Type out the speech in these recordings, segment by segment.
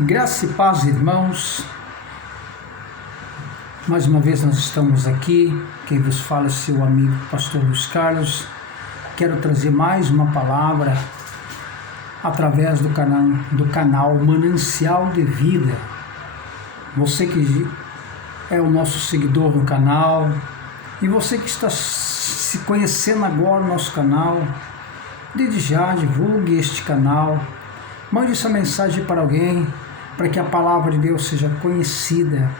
Graça e paz, irmãos. Mais uma vez nós estamos aqui. Quem vos fala é seu amigo pastor Luiz Carlos. Quero trazer mais uma palavra através do canal Manancial de Vida. Você que é o nosso seguidor no canal e você que está se conhecendo agora no nosso canal, desde já divulgue este canal, mande essa mensagem para alguém, para que a palavra de Deus seja conhecida.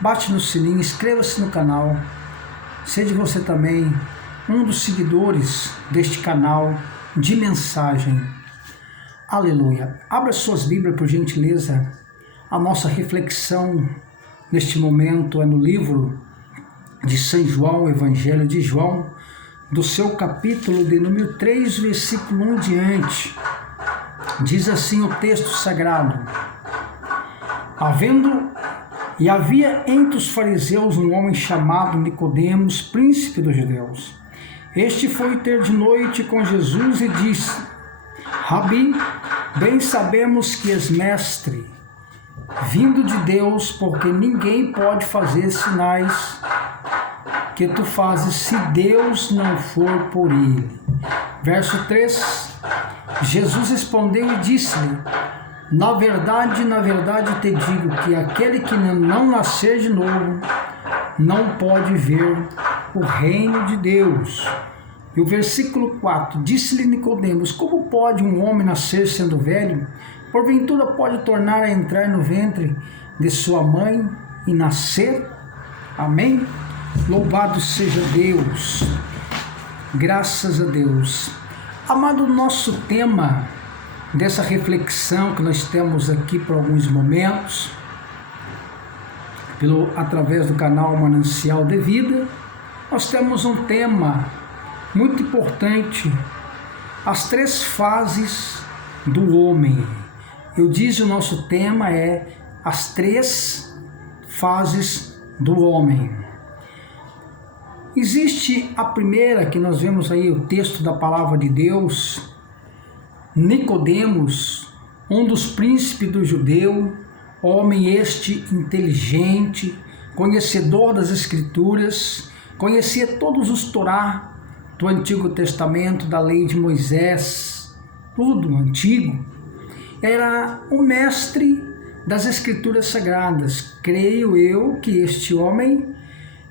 Bate no sininho, inscreva-se no canal. Seja você também um dos seguidores deste canal de mensagem. Aleluia. Abra suas Bíblias, por gentileza. A nossa reflexão neste momento é no livro de São João, Evangelho de João, do seu capítulo de número 3, versículo 1 em diante. Diz assim o texto sagrado: Havia entre os fariseus um homem chamado Nicodemos, príncipe dos judeus. Este foi ter de noite com Jesus e disse: Rabi, bem sabemos que és mestre, vindo de Deus, porque ninguém pode fazer sinais que tu fazes se Deus não for por ele. Verso 3, Jesus respondeu e disse-lhe: na verdade te digo que aquele que não nascer de novo não pode ver o reino de Deus. E o versículo 4, disse-lhe Nicodemos: como pode um homem nascer sendo velho? Porventura pode tornar a entrar no ventre de sua mãe e nascer? Amém? Louvado seja Deus. Graças a Deus. Amado, nosso tema dessa reflexão que nós temos aqui por alguns momentos, através do canal Manancial de Vida, nós temos um tema muito importante: as três fases do homem. Eu disse, o nosso tema é as três fases do homem. Existe a primeira, que nós vemos aí o texto da palavra de Deus, Nicodemos, um dos príncipes do judeu, homem este inteligente, conhecedor das Escrituras, conhecia todos os Torá do Antigo Testamento, da lei de Moisés, tudo antigo. Era o mestre das Escrituras Sagradas. Creio eu que este homem,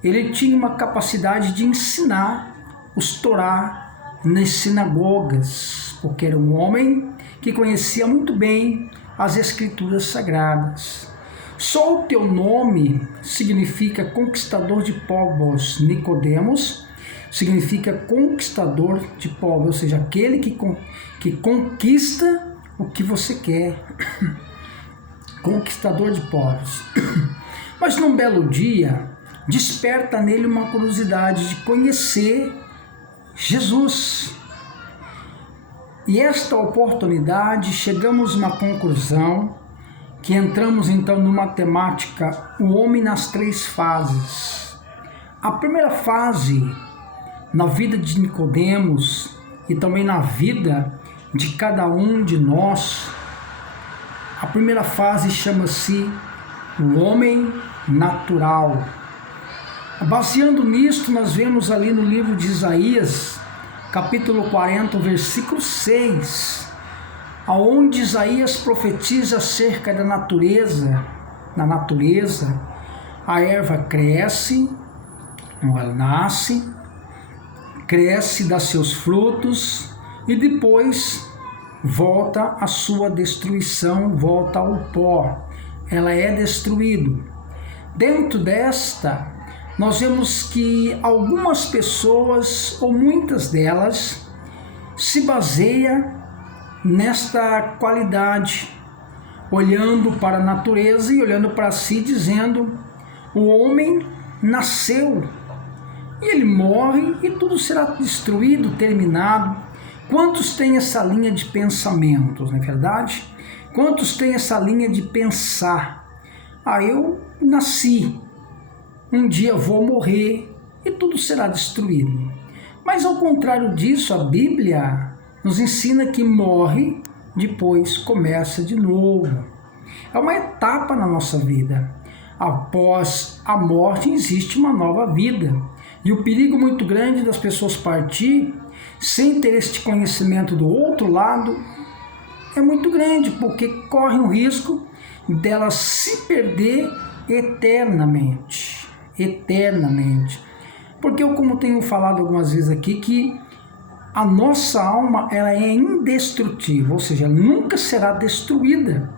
ele tinha uma capacidade de ensinar os Torá nas sinagogas, porque era um homem que conhecia muito bem as Escrituras Sagradas. Só o teu nome significa conquistador de povos. Nicodemos significa conquistador de povos, ou seja, aquele que conquista o que você quer. Conquistador de povos. Mas num belo dia, desperta nele uma curiosidade de conhecer Jesus. E esta oportunidade, chegamos a uma conclusão, que entramos então numa temática, o homem nas três fases. A primeira fase, na vida de Nicodemos e também na vida de cada um de nós, a primeira fase chama-se o homem natural. Baseando nisto, nós vemos ali no livro de Isaías, capítulo 40, versículo 6, aonde Isaías profetiza acerca da natureza. Na natureza, a erva cresce, ela nasce, cresce, dá seus frutos e depois volta à sua destruição, volta ao pó. Ela é destruída. Dentro desta, nós vemos que algumas pessoas, ou muitas delas, se baseia nesta qualidade, olhando para a natureza e olhando para si, dizendo: o homem nasceu, e ele morre e tudo será destruído, terminado. Quantos têm essa linha de pensamentos, não é verdade? Quantos têm essa linha de pensar: eu nasci, um dia vou morrer e tudo será destruído. Mas ao contrário disso, a Bíblia nos ensina que morre, depois começa de novo. É uma etapa na nossa vida. Após a morte existe uma nova vida. E o perigo muito grande das pessoas partir sem ter este conhecimento do outro lado é muito grande, porque corre o risco dela se perder eternamente. Eternamente. Porque eu, como tenho falado algumas vezes aqui, que a nossa alma ela é indestrutível, ou seja, ela nunca será destruída,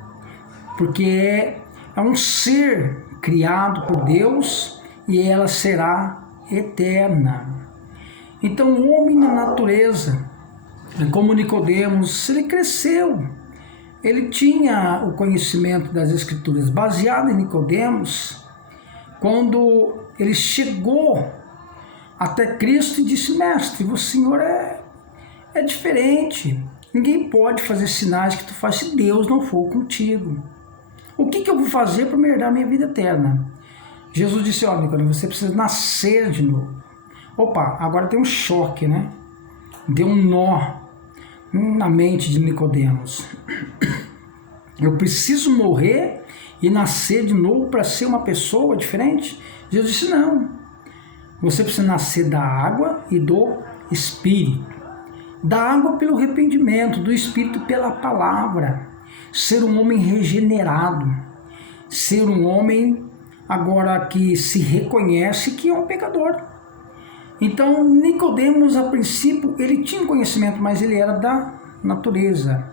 porque é um ser criado por Deus e ela será eterna. Então o homem na natureza, como Nicodemos, ele cresceu, ele tinha o conhecimento das Escrituras baseado em Nicodemos, quando ele chegou até Cristo e disse: mestre, o Senhor é diferente, ninguém pode fazer sinais que tu faz se Deus não for contigo. O que eu vou fazer para me herdar minha vida eterna? Jesus disse: ó, Nicodemos, você precisa nascer de novo. Opa, agora tem um choque, né? Deu um nó na mente de Nicodemos. Eu preciso morrer e nascer de novo para ser uma pessoa diferente? Jesus disse: não. Você precisa nascer da água e do Espírito. Da água pelo arrependimento, do Espírito pela palavra. Ser um homem regenerado. Ser um homem agora que se reconhece que é um pecador. Então, Nicodemos, a princípio, ele tinha conhecimento, mas ele era da natureza.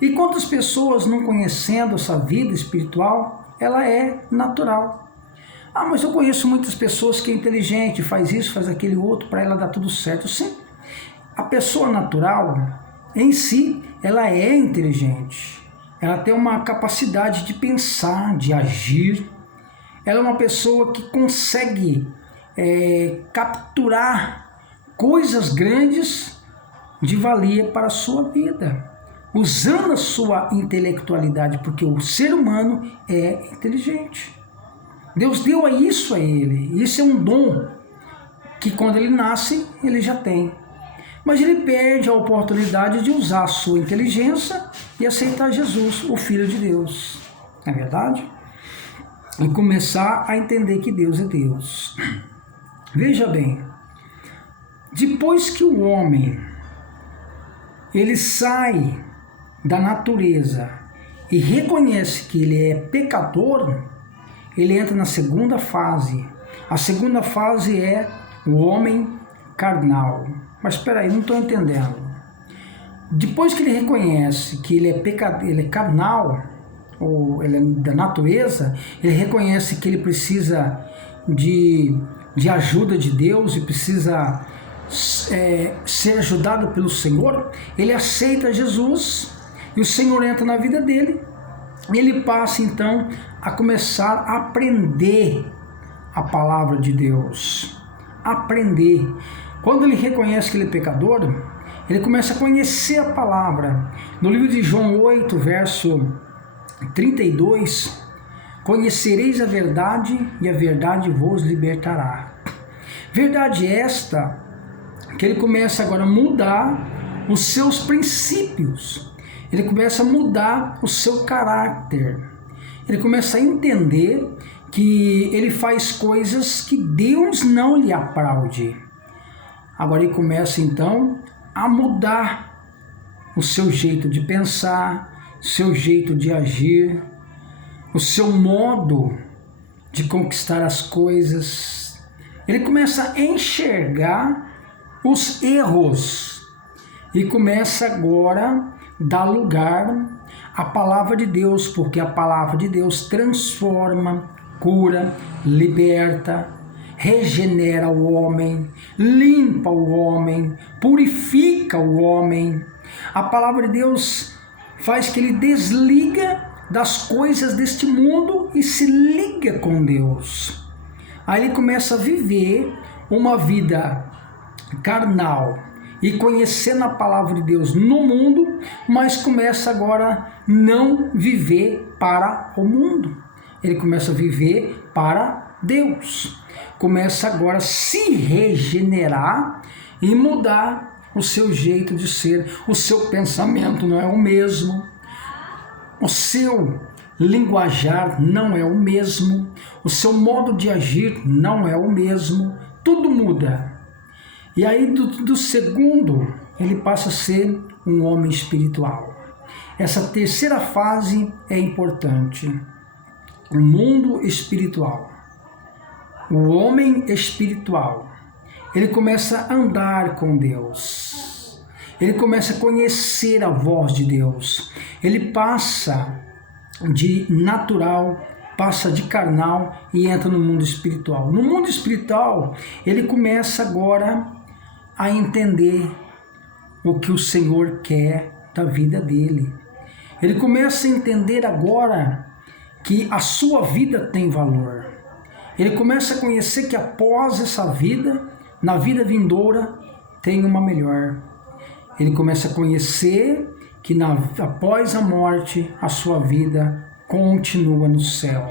E quantas pessoas, não conhecendo essa vida espiritual, ela é natural. Ah, mas eu conheço muitas pessoas que é inteligente, faz isso, faz aquele outro, para ela dar tudo certo. Sim, a pessoa natural, em si, ela é inteligente. Ela tem uma capacidade de pensar, de agir. Ela é uma pessoa que consegue capturar coisas grandes de valia para a sua vida, usando a sua intelectualidade, porque o ser humano é inteligente. Deus deu isso a ele. Isso é um dom que quando ele nasce, ele já tem. Mas ele perde a oportunidade de usar a sua inteligência e aceitar Jesus, o Filho de Deus. Não é verdade? E começar a entender que Deus é Deus. Veja bem, depois que o homem ele sai da natureza e reconhece que ele é pecador, ele entra na segunda fase. A segunda fase é o homem carnal. Mas espera aí, não estou entendendo. Depois que ele reconhece que ele é pecador, ele é carnal, ou ele é da natureza, ele reconhece que ele precisa de ajuda de Deus e precisa ser ajudado pelo Senhor, ele aceita Jesus e o Senhor entra na vida dele. Ele passa então a começar a aprender a palavra de Deus. Aprender. Quando ele reconhece que ele é pecador, ele começa a conhecer a palavra. No livro de João 8, verso 32, conhecereis a verdade e a verdade vos libertará. Verdade esta que ele começa agora a mudar os seus princípios. Ele começa a mudar o seu caráter. Ele começa a entender que ele faz coisas que Deus não lhe apraude. Agora ele começa então a mudar o seu jeito de pensar, seu jeito de agir, o seu modo de conquistar as coisas. Ele começa a enxergar os erros e começa agora a dar lugar à palavra de Deus, porque a palavra de Deus transforma, cura, liberta, regenera o homem, limpa o homem, purifica o homem. A palavra de Deus faz que ele desliga das coisas deste mundo e se liga com Deus. Aí ele começa a viver uma vida carnal e conhecendo a palavra de Deus no mundo, mas começa agora a não viver para o mundo. Ele começa a viver para Deus. Começa agora a se regenerar e mudar o seu jeito de ser. O seu pensamento não é o mesmo. O seu linguajar não é o mesmo, o seu modo de agir não é o mesmo, tudo muda. E aí do segundo, ele passa a ser um homem espiritual. Essa terceira fase é importante. O mundo espiritual. O homem espiritual. Ele começa a andar com Deus. Ele começa a conhecer a voz de Deus. Ele passa de natural, passa de carnal e entra no mundo espiritual. No mundo espiritual, ele começa agora a entender o que o Senhor quer da vida dele. Ele começa a entender agora que a sua vida tem valor. Ele começa a conhecer que após essa vida, na vida vindoura, tem uma melhor. Ele começa a conhecer que após a morte, a sua vida continua no céu.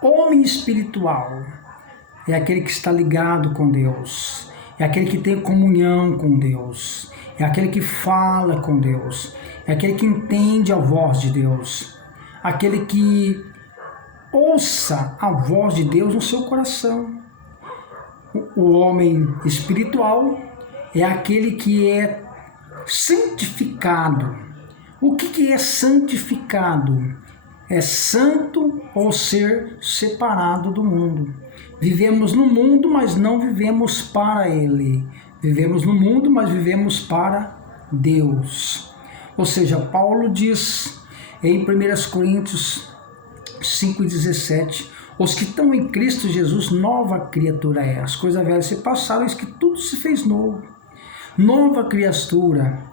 Homem espiritual é aquele que está ligado com Deus, é aquele que tem comunhão com Deus, é aquele que fala com Deus, é aquele que entende a voz de Deus, aquele que ouça a voz de Deus no seu coração. O homem espiritual é aquele que é santificado. O que é santificado? É santo ou ser separado do mundo. Vivemos no mundo, mas não vivemos para ele. Vivemos no mundo, mas vivemos para Deus. Ou seja, Paulo diz em 1 Coríntios 5,17, os que estão em Cristo Jesus, nova criatura é. As coisas velhas se passaram, eis que tudo se fez novo. Nova criatura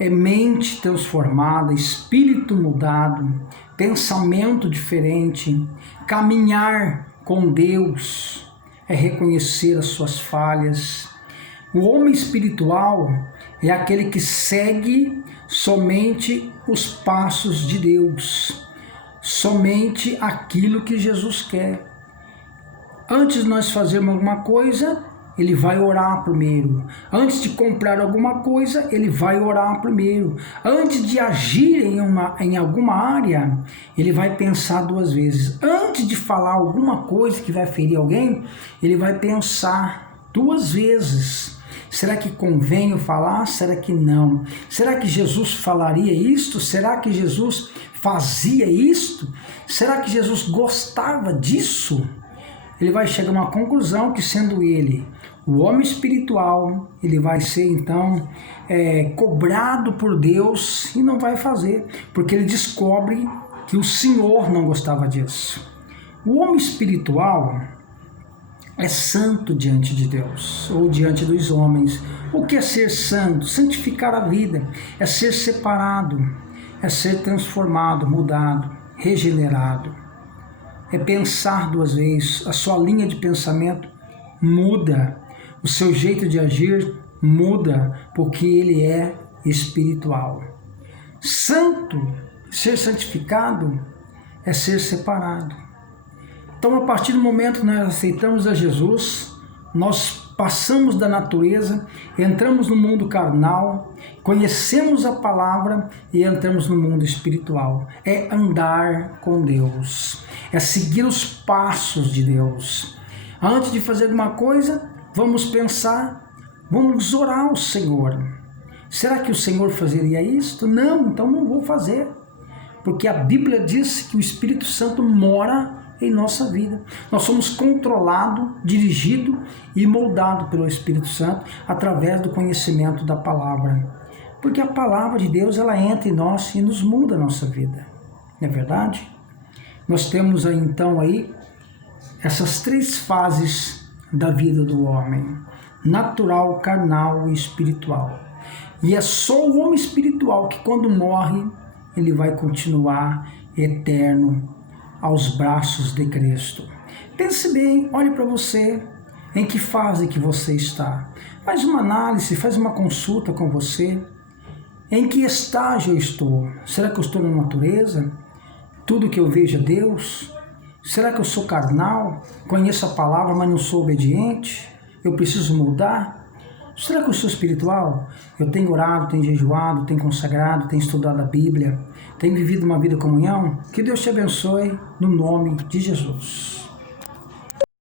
é mente transformada, espírito mudado, pensamento diferente, caminhar com Deus, é reconhecer as suas falhas. O homem espiritual é aquele que segue somente os passos de Deus, somente aquilo que Jesus quer. Antes de nós fazermos alguma coisa, ele vai orar primeiro. Antes de comprar alguma coisa, ele vai orar primeiro. Antes de agir em alguma área, ele vai pensar duas vezes. Antes de falar alguma coisa que vai ferir alguém, ele vai pensar duas vezes. Será que convém eu falar? Será que não? Será que Jesus falaria isto? Será que Jesus fazia isto? Será que Jesus gostava disso? Ele vai chegar a uma conclusão que, sendo ele o homem espiritual, ele vai ser então cobrado por Deus e não vai fazer, porque ele descobre que o Senhor não gostava disso. O homem espiritual é santo diante de Deus, ou diante dos homens. O que é ser santo? Santificar a vida, é ser separado, é ser transformado, mudado, regenerado. É pensar duas vezes, a sua linha de pensamento muda, o seu jeito de agir muda, porque ele é espiritual. Santo, ser santificado, é ser separado. Então, a partir do momento que nós aceitamos a Jesus, nós passamos da natureza, entramos no mundo carnal, conhecemos a palavra e entramos no mundo espiritual. É andar com Deus, é seguir os passos de Deus. Antes de fazer alguma coisa, vamos pensar, vamos orar ao Senhor. Será que o Senhor fazeria isto? Não, então não vou fazer. Porque a Bíblia diz que o Espírito Santo mora em nossa vida. Nós somos controlados, dirigidos e moldados pelo Espírito Santo através do conhecimento da palavra. Porque a palavra de Deus, ela entra em nós e nos muda a nossa vida. Não é verdade? Nós temos aí, então essas três fases da vida do homem: natural, carnal e espiritual. E é só o homem espiritual que, quando morre, ele vai continuar eterno aos braços de Cristo. Pense bem, olhe para você, em que fase que você está. Faz uma análise, faz uma consulta com você. Em que estágio eu estou? Será que eu estou na natureza? Tudo que eu vejo é Deus? Será que eu sou carnal? Conheço a palavra, mas não sou obediente? Eu preciso mudar? Será que eu sou espiritual? Eu tenho orado, tenho jejuado, tenho consagrado, tenho estudado a Bíblia, tem vivido uma vida de comunhão? Que Deus te abençoe no nome de Jesus.